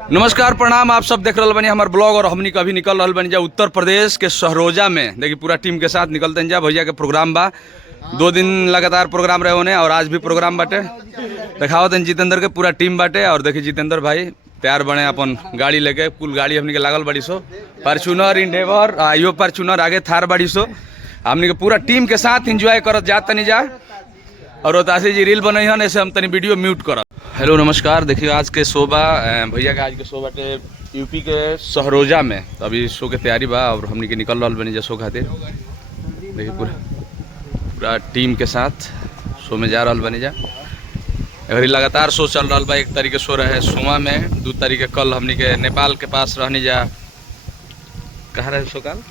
नमस्कार प्रणाम। आप सब देख रहे बनी हमारे ब्लॉग और हमनी कभी निकल रहा बनी जा उत्तर प्रदेश के सहरोजा में। देखिए पूरा टीम के साथ निकलते हैं जा। भैया के प्रोग्राम बा, 2 दिन लगातार प्रोग्राम रहे होने और आज भी प्रोग्राम बाटे। दिखावत हैं जितेंद्र के पूरा टीम बाटे। और देखिए जितेंद्र भाई तैयार बने अपन गाड़ी लेके। कुल गाड़ी हमनी के लागल बड़ी सो, फॉर्च्यूनर, इंडेवर, आइयो फॉर्च्यूनर, आगे थार बड़ी सो। हमनी के पूरा टीम के साथ इंजॉय करत जात तनी जा। और रोतासी जी रील बनई हन, ऐसे हम तनी वीडियो म्यूट करब। हेलो नमस्कार। देखिए आज के शो बा, भैया का आज के शो बाटे यूपी के सहरोजा में। तो अभी शो के तैयारी बा और हमनी के निकल रहा बनी जा शो खातिर। देखिए पूरा टीम के साथ शो में जा रहा बनी जा। अगर लगातार शो चल रहा बा। 1 तारीख के शो रहे सोमा में, 2 तारीख के कल हमनी के नेपाल के पास रहनी जा। कहाँ रहे शो कल?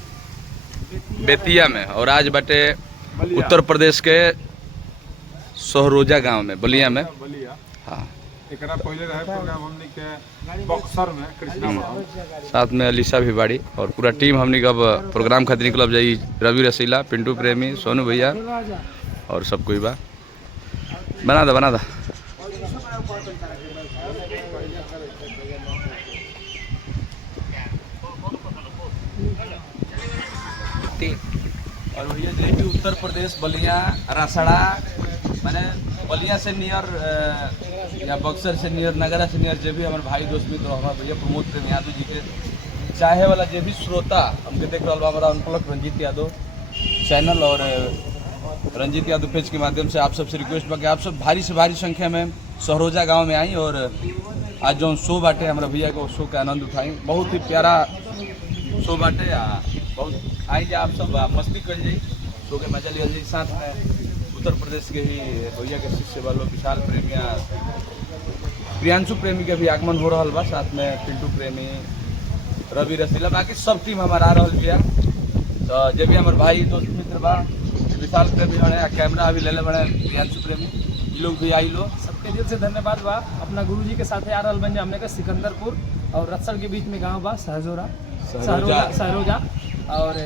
बेतिया में। और आज बाटे उत्तर प्रदेश के सहरोजा गांव में, बलिया में। हाँ, एकरा पहले रहे प्रोग्राम हमनी के बक्सर में कृष्णा महल, साथ में अलीसा भी बाड़ी। और पूरा टीम हमनी का प्रोग्राम खातिर निकलब जाई। रवि रसीला, पिंटू प्रेमी, सोनू भैया और सब कोई बा। बना दा और भैया जो भी उत्तर प्रदेश बलिया रासड़ा मैंने बलिया से नियर या बक्सर से नियर, नगरा से नियर जो भी हमारे भाई दोस्त मित्र हमारे भैया प्रमोद प्रेम यादव जी के चाहे वाला जो भी श्रोता हमके देख रहा बा, हमारा अनपलक रंजीत यादव चैनल और रंजीत यादव पेज के माध्यम से आप सबसे रिक्वेस्ट बा कि आप सब भारी से भारी संख्या में सहरोजा गांव में आई और आज जो शो बाटे हमारे भैया को शो का आनंद उठाई। बहुत ही प्यारा शो बाटे। बहुत आई जा, आप सब मस्ती कर जाई, शो के मजा लिया जाए। साथ में उत्तर प्रदेश के ही भैया के शिष्य वालों विशाल प्रेमिया, प्रियांशु प्रेमी के भी आगमन हो रहा बा। साथ में पिंटू प्रेमी, रवि रसीला, बाकी सब टीम हमारा आ रहा बिया। तो जब भी हमारे भाई दोस्त मित्र बा विशाल प्रेमी बने, कैमरा अभी ले ले बने प्रियांशु प्रेमी, ये लोग भी आई लो। सबके दिल से धन्यवाद बा। अपना गुरुजी के साथ आ रहल बन हमने का सिकंदरपुर और रत्सर के बीच में गांव बा सहरोजा। और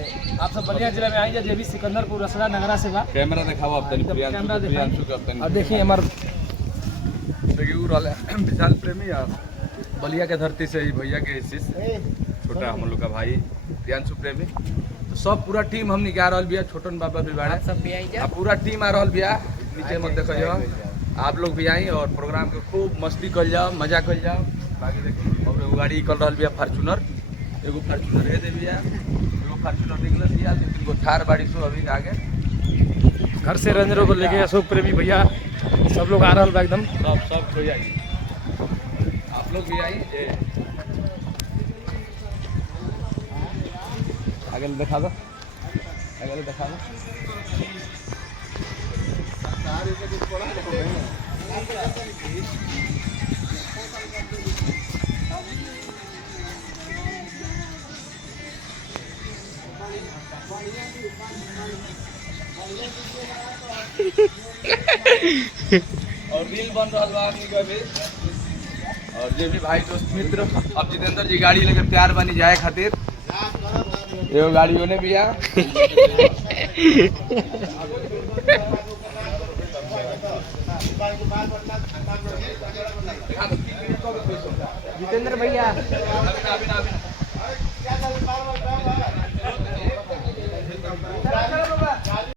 आप सब बलिया जिले में आई जा, भी सिकंदरपुर रसड़ा नगरा से बा। कैमरा दिखाओ आप तनी, कैमरा प्रियांशु का तनी। और देखिए हमारे विशाल प्रेमी या बलिया के धरती से ही भैया के शिष्य छोटा हम लोग का भाई प्रियांशु प्रेमी। तो सब पूरा टीम हमनी के आ रहल बिया। छोटन बाबा भी बाड़ा, सब भी आई जा। पूरा टीम आ रहल बिया। नीचे मत देखो जाओ, आप लोग भी आई और प्रोग्राम के खूब मस्ती कर जाओ, मजा कर जाओ। बाकी देखिए और एगो गाड़ी निकल रहल बिया फॉर्च्यूनर, एगो फॉर्च्यूनर है दे बिया, एगो फॉर्च्यूनर निकल बिया, 2-3 गो थार बाड़ी सो अभी आगे। घर से रंजरों को लेके अशोक प्रेमी भैया सब लोग आ रहल बा एकदम। सब कोई आई, आप लोग भी आई। आगे दिखा दो, आगे दिखा दो। और रील बन रहा बा भी। और जो भी भाई दोस्त मित्र, अब जितेंद्र जी गाड़ी लेकर तैयार बनी जाए खातिर। ये गाड़ी होने भी आ जितेंद्र भैया